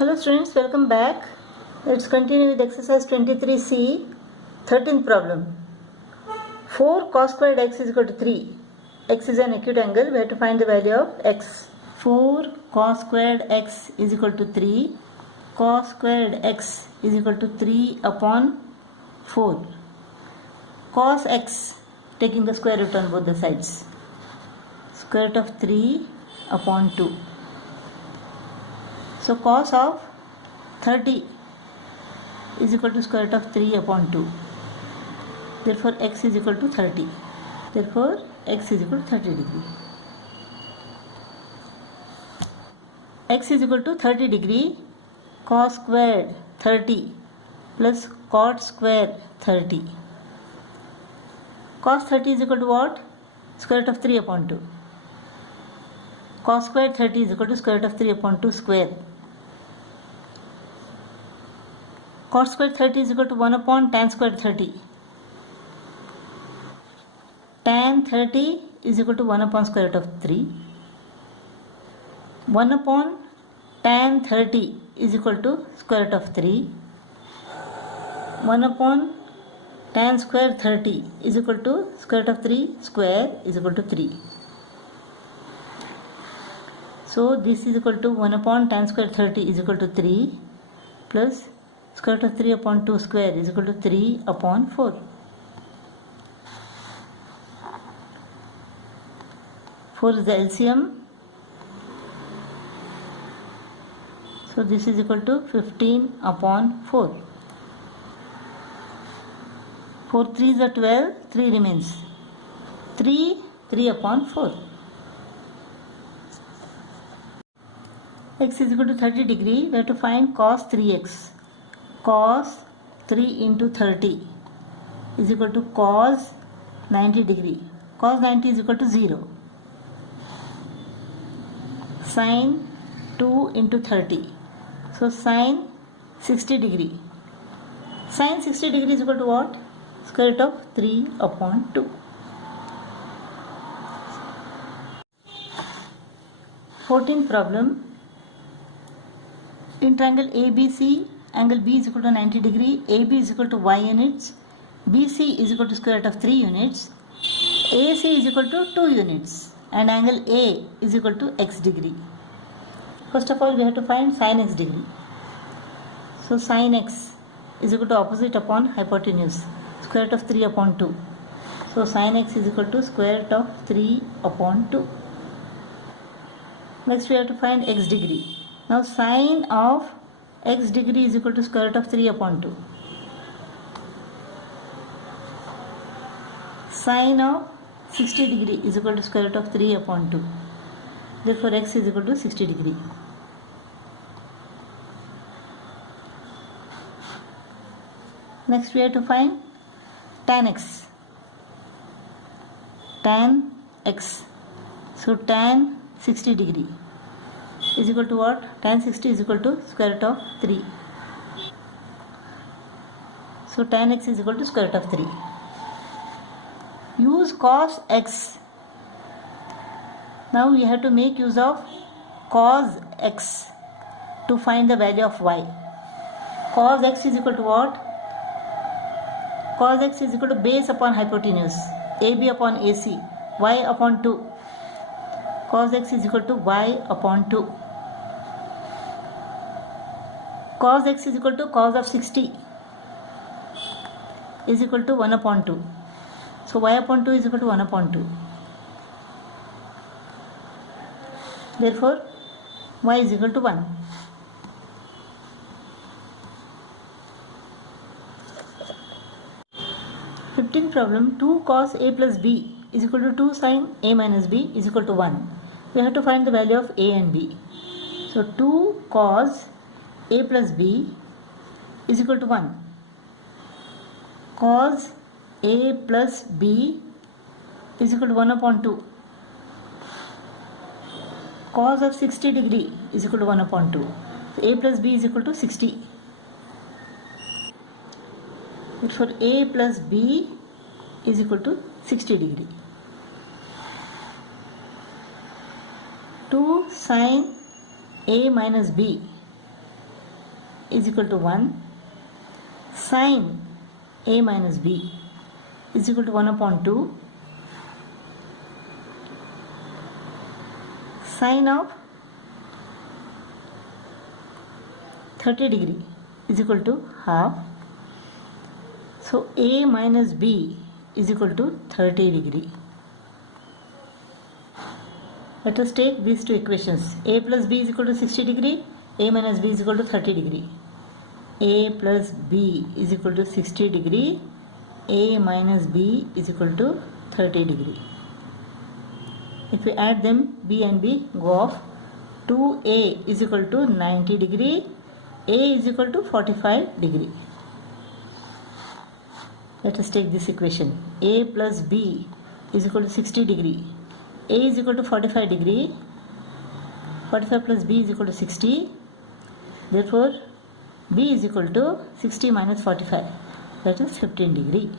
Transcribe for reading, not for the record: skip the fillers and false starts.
Hello students, welcome back. Let's continue with exercise 23C, 13th problem. 4 cos squared x is equal to 3. X is an acute angle. We have to find the value of x. 4 cos squared x is equal to 3. Cos squared x is equal to 3 upon 4. Cos x, taking the square root on both the sides. Square root of 3 upon 2. So cos of 30 is equal to square root of 3 upon 2. Therefore x is equal to 30. Therefore x is equal to 30 degree. X is equal to 30 degree. Cos squared 30 plus cot square 30. Cos 30 is equal to what? Square root of 3 upon 2. Cos squared 30 is equal to square root of 3 upon 2 square. Cot squared 30 is equal to 1 upon tan squared 30. Tan 30 is equal to 1 upon square root of 3. 1 upon tan 30 is equal to square root of 3. 1 upon tan square 30 is equal to square root of 3 square is equal to 3. So this is equal to 1 upon tan square 30 is equal to 3 plus square root of 3 upon 2 square is equal to 3 upon 4. 4 is the LCM. So this is equal to 15 upon 4. 4 3s are 12, 3 remains. 3 upon 4. X is equal to 30 degree. We have to find cos 3x. Cos 3 into 30 is equal to cos 90 degree. Cos 90 is equal to 0. Sin 2 into 30. So sin 60 degree. Sin 60 degree is equal to what? Square root of 3 upon 2. 14th problem. In triangle ABC, angle B is equal to 90 degree, AB is equal to y units, BC is equal to square root of 3 units, AC is equal to 2 units, and angle A is equal to x degree. First of all, we have to find sin x degree. So sin x is equal to opposite upon hypotenuse, square root of 3 upon 2. So sin x is equal to square root of 3 upon 2. Next we have to find x degree. Now sin of x degree is equal to square root of 3 upon 2. Sin of 60 degree is equal to square root of 3 upon 2. Therefore x is equal to 60 degree. Next we have to find tan x. Tan x. So tan 60 degree is equal to what? Tan 60 is equal to square root of 3. So tan x is equal to square root of 3. Use cos x. Now we have to make use of cos x to find the value of y. Cos x is equal to what? Cos x is equal to base upon hypotenuse, AB upon AC, y upon 2. Cos x is equal to y upon 2. Cos x is equal to cos of 60 is equal to 1 upon 2. So y upon 2 is equal to 1 upon 2. Therefore y is equal to 1. Fifteenth problem. 2 cos a plus b is equal to 2 sin a minus b is equal to 1. We have to find the value of a and b. So 2 cos a plus b is equal to 1. Cos a plus b is equal to 1 upon 2. Cos of 60 degree is equal to 1 upon 2. So a plus b is equal to 60. Therefore a plus b is equal to 60 degree. 2 sin a minus b is equal to 1. Sine A minus B is equal to 1 upon 2. Sine of 30 degree is equal to half. So A minus B is equal to 30 degree. Let us take these two equations. A plus B is equal to 60 degree. A minus B is equal to 30 degree. A plus B is equal to 60 degree. A minus B is equal to 30 degree. If we add them, B and B go off. 2A is equal to 90 degree. A is equal to 45 degree. Let us take this equation. A plus B is equal to 60 degree. A is equal to 45 degree. 45 plus B is equal to 60. Therefore, B is equal to 60 minus 45. That is 15 degree.